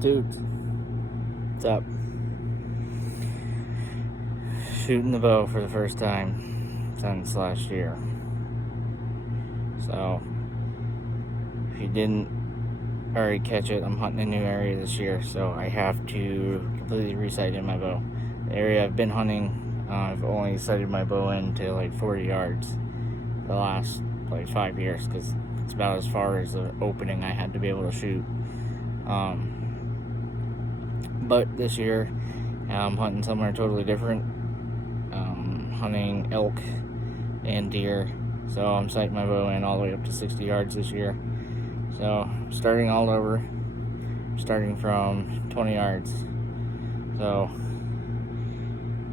Dude, what's up? Shooting the bow for the first time since last year. So, if you didn't already catch it, I'm hunting a new area this year, so I have to completely resight in my bow. The area I've been hunting, I've only sighted my bow in to like 40 yards the last like 5 years, because it's about as far as the opening I had to be able to shoot. But this year, I'm hunting somewhere totally different. Hunting elk and deer. So I'm sighting my bow in all the way up to 60 yards this year. So starting all over, starting from 20 yards. So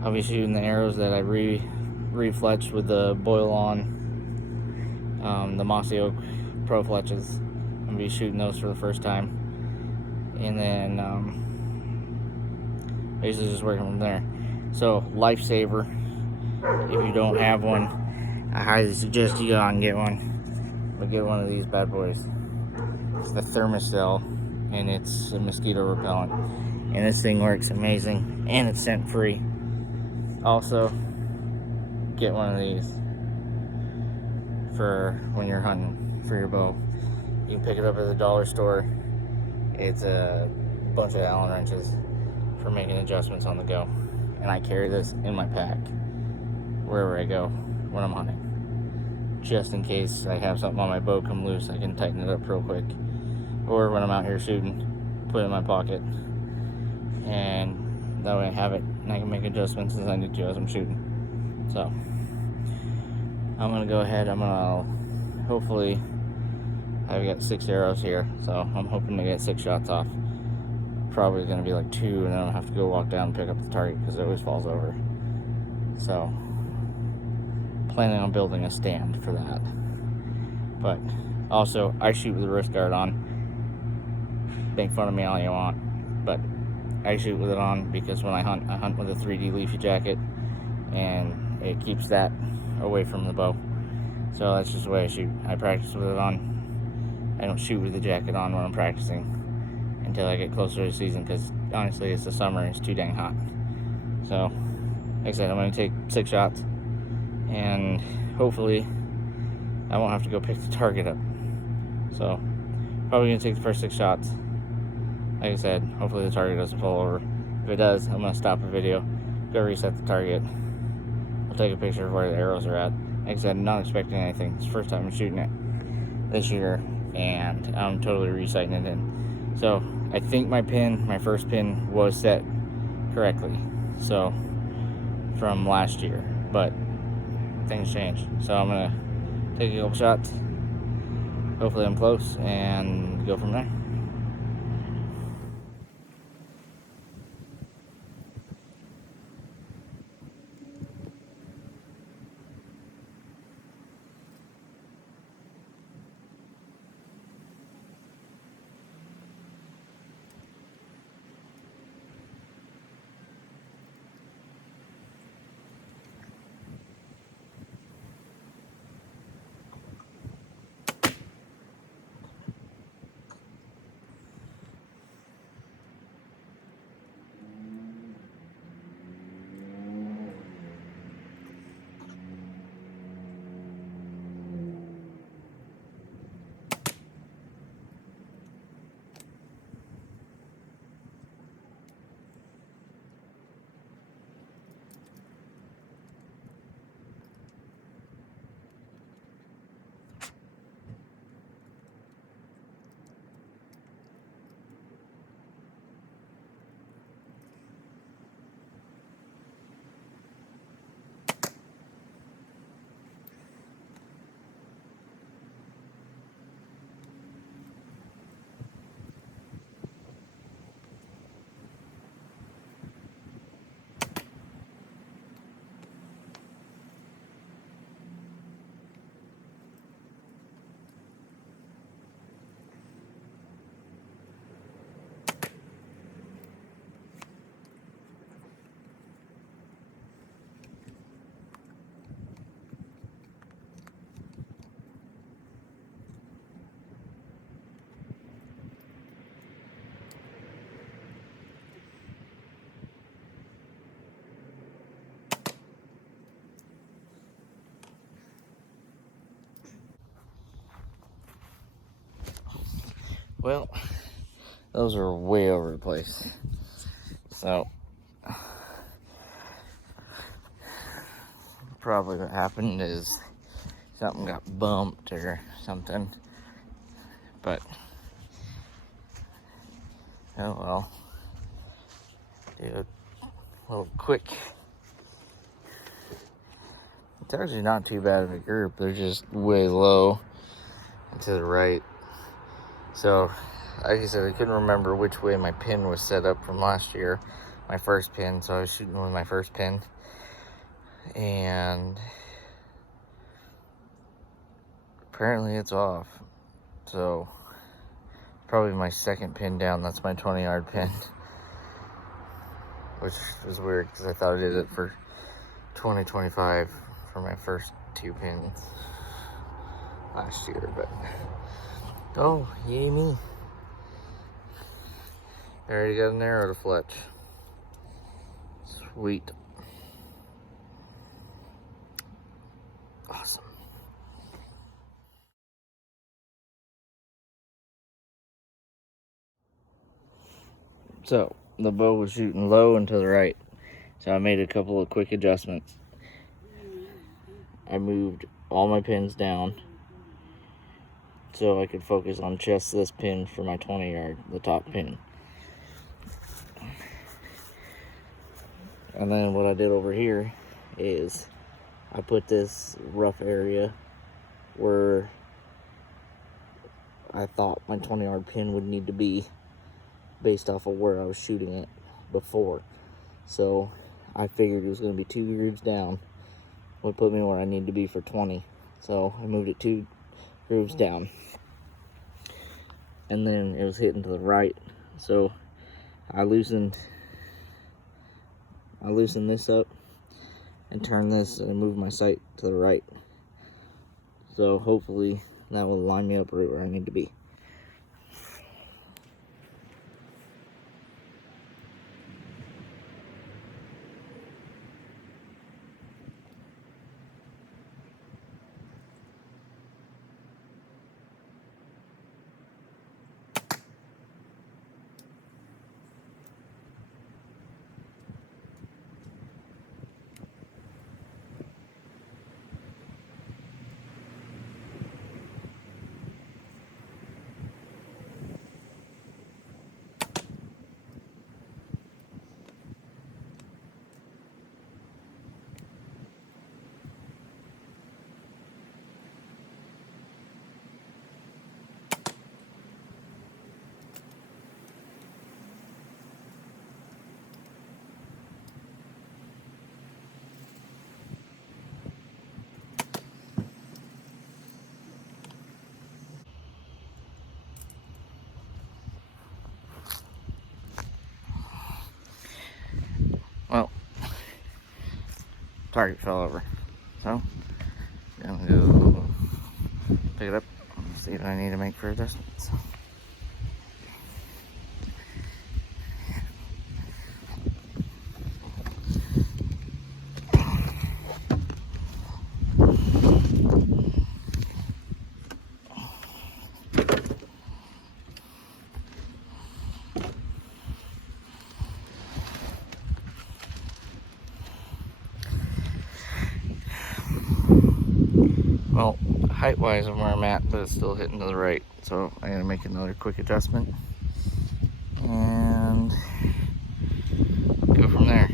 I'll be shooting the arrows that I refletched with the Boil On, the Mossy Oak Pro Fletches. I'm gonna be shooting those for the first time, and then basically just working from there. So lifesaver, if you don't have one, I highly suggest you go out and get one. But get one of these bad boys. It's the Thermacell, and it's a mosquito repellent. And this thing works amazing, and it's scent free. Also, get one of these for when you're hunting for your bow. You can pick it up at the dollar store. It's a bunch of Allen wrenches for making adjustments on the go. And I carry this in my pack wherever I go when I'm hunting. Just in case I have something on my bow come loose, I can tighten it up real quick. Or when I'm out here shooting, put it in my pocket. And that way I have it, and I can make adjustments as I need to as I'm shooting. So, I'm going to go ahead, hopefully, I've got 6 arrows here, so I'm hoping to get 6 shots off. Probably going to be like 2, and then I'll have to go walk down and pick up the target, because it always falls over. So, planning on building a stand for that. But, also, I shoot with the wrist guard on. Make fun of me all you want, but I shoot with it on because when I hunt with a 3D leafy jacket, and it keeps that away from the bow. So that's just the way I shoot. I practice with it on. I don't shoot with the jacket on when I'm practicing until I get closer to the season, because honestly, it's the summer and it's too dang hot. So, like I said, I'm going to take 6 shots, and hopefully I won't have to go pick the target up. So, probably going to take the first 6 shots. Like I said, hopefully the target doesn't fall over. If it does, I'm going to stop the video, go reset the target. I'll take a picture of where the arrows are at. Like I said, I'm not expecting anything. It's the first time I'm shooting it this year, and I'm totally resighting it in. So, I think my first pin was set correctly. So, from last year. But, things change. So, I'm going to take a couple shots. Hopefully I'm close, and go from there. Well, those are way over the place. So, probably what happened is something got bumped or something. But, oh well. Do a little quick. It's actually not too bad of a group. They're just way low and to the right. So, like I said, I couldn't remember which way my pin was set up from last year. My first pin. So I was shooting with my first pin. And apparently it's off. So, probably my second pin down. That's my 20-yard pin. Which was weird because I thought I did it for 2025 for my first 2 pins last year, but oh, yay me. I already got an arrow to fletch. Sweet. Awesome. So, the bow was shooting low and to the right. So I made a couple of quick adjustments. I moved all my pins down so I could focus on just this pin for my 20-yard, the top pin. And then what I did over here is I put this rough area where I thought my 20-yard pin would need to be based off of where I was shooting it before. So I figured it was going to be 2 grooves down would put me where I need to be for 20. So I moved it 2 grooves down. And then it was hitting to the right. So I loosened this up and turned this and moved my sight to the right. So hopefully that will line me up right where I need to be. Well, target fell over. So I'm gonna go pick it up and see what I need to make for adjustments. Well, height-wise, I'm where I'm at, but it's still hitting to the right. So I'm gonna make another quick adjustment and go from there.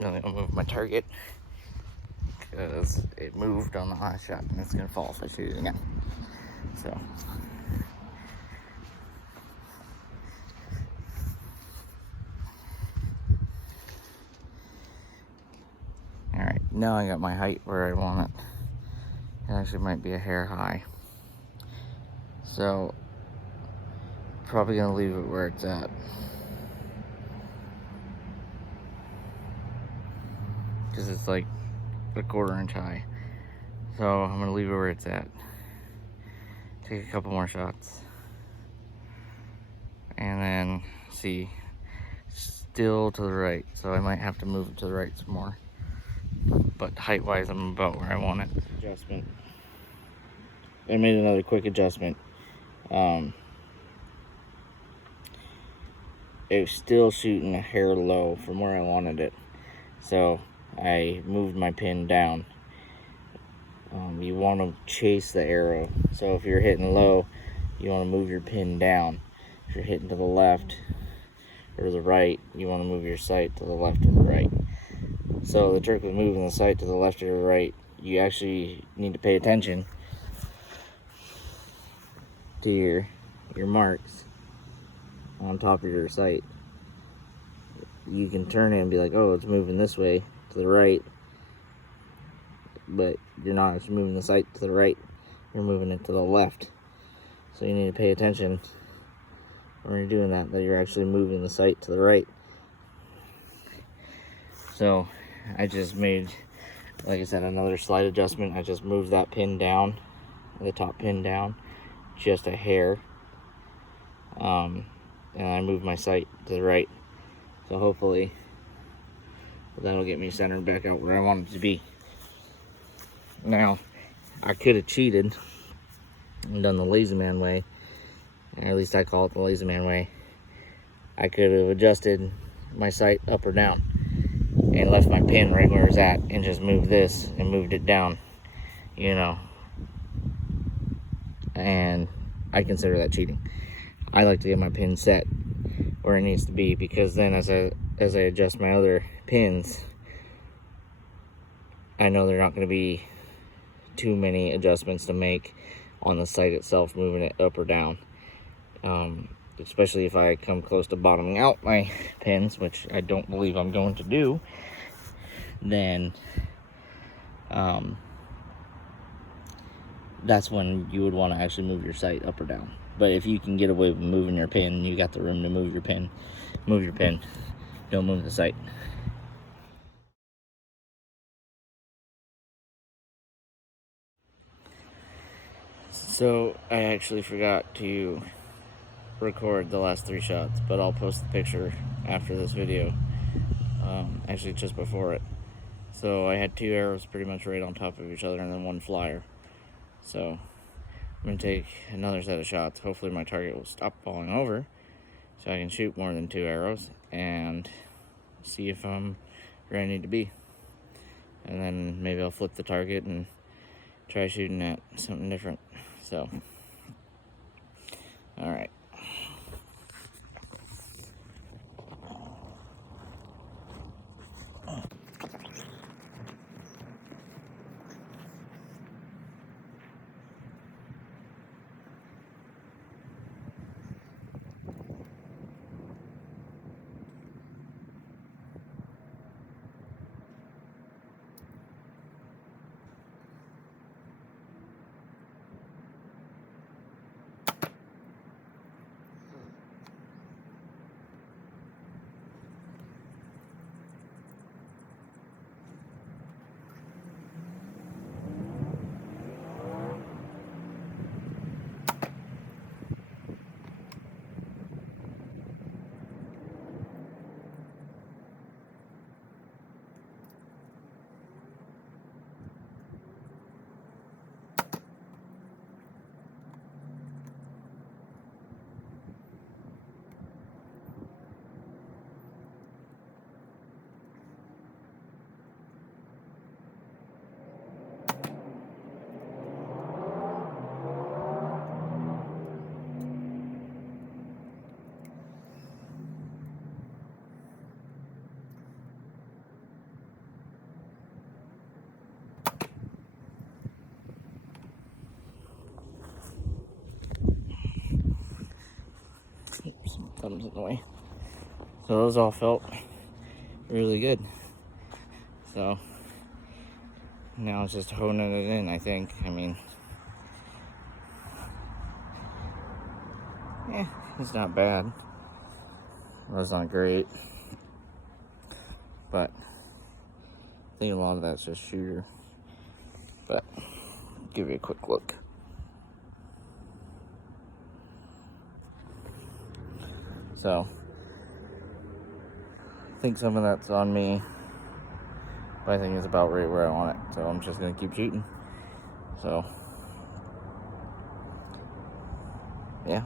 then I'll move my target because it moved on the last shot and it's gonna fall if I shoot it again. So. Alright, now I got my height where I want it. It actually might be a hair high. So, probably gonna leave it where it's at. Because it's like a 1/4 inch high. So, I'm gonna leave it where it's at. Take a couple more shots. And then see. Still to the right. So, I might have to move it to the right some more. But height wise, I'm about where I want it. Adjustment. I made another quick adjustment. It was still shooting a hair low from where I wanted it. So I moved my pin down. You want to chase the arrow. So if you're hitting low, you want to move your pin down. If you're hitting to the left or the right, you want to move your sight to the left or the right. So the trick with moving the sight to the left or the right, you actually need to pay attention to your marks on top of your sight. You can turn it and be like, oh, it's moving this way to the right, but you're not actually moving the sight to the right, you're moving it to the left. So you need to pay attention when you're doing that you're actually moving the sight to the right. So I just made, like I said, another slight adjustment. I just moved that pin down, the top pin down, just a hair. And I moved my sight to the right. So hopefully that'll get me centered back out where I want it to be. Now, I could have cheated and done the Lazy Man way, or at least I call it the Lazy Man way. I could have adjusted my sight up or down and left my pin right where it's at and just moved this and moved it down, you know. And I consider that cheating. I like to get my pin set where it needs to be, because then as I adjust my other pins, I know they're not going to be too many adjustments to make on the sight itself, moving it up or down. Especially if I come close to bottoming out my pins, which I don't believe I'm going to do, then that's when you would want to actually move your sight up or down. But if you can get away with moving your pin, you got the room to move your pin. Move your pin. Don't move the sight. So I actually forgot to record the last 3 shots, but I'll post the picture after this video. Actually, just before it. So I had 2 arrows pretty much right on top of each other, and then 1 flyer. So I'm gonna take another set of shots. Hopefully my target will stop falling over, so I can shoot more than 2 arrows and see if I'm where I need to be. And then maybe I'll flip the target and try shooting at something different. So, all right. thumbs in the way. So those all felt really good. So now it's just honing it in, I think. I mean, yeah, it's not bad. That's not great. But I think a lot of that's just shooter. But give you a quick look. So I think some of that's on me, but I think it's about right where I want it. So I'm just gonna keep shooting. So yeah.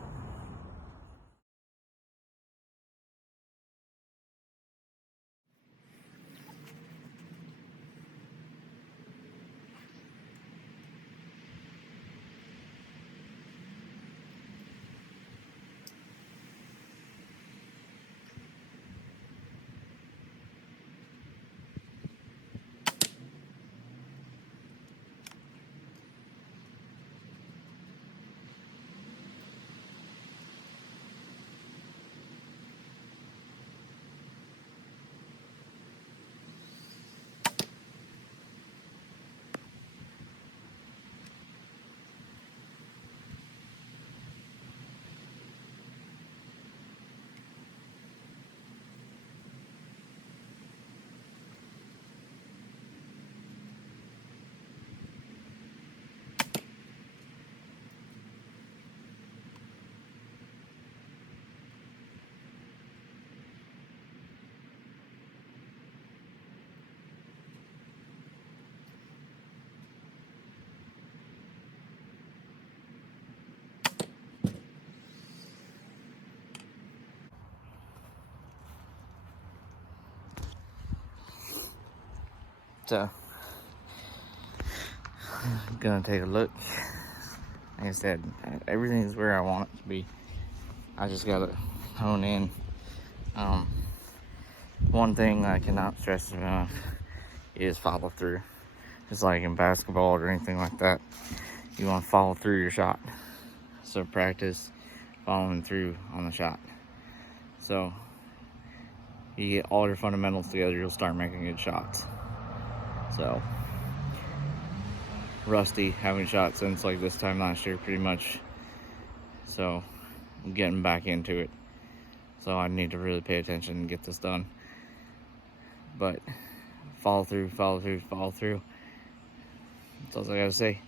So I'm gonna take a look. Like I said, everything's where I want it to be. I just gotta hone in. One thing I cannot stress enough is follow through. Just like in basketball or anything like that, you want to follow through your shot. So practice following through on the shot. So you get all your fundamentals together, you'll start making good shots. So rusty, haven't shot since like this time last year pretty much. So I'm getting back into it. So I need to really pay attention and get this done. But follow through, follow through, follow through. That's all I gotta say.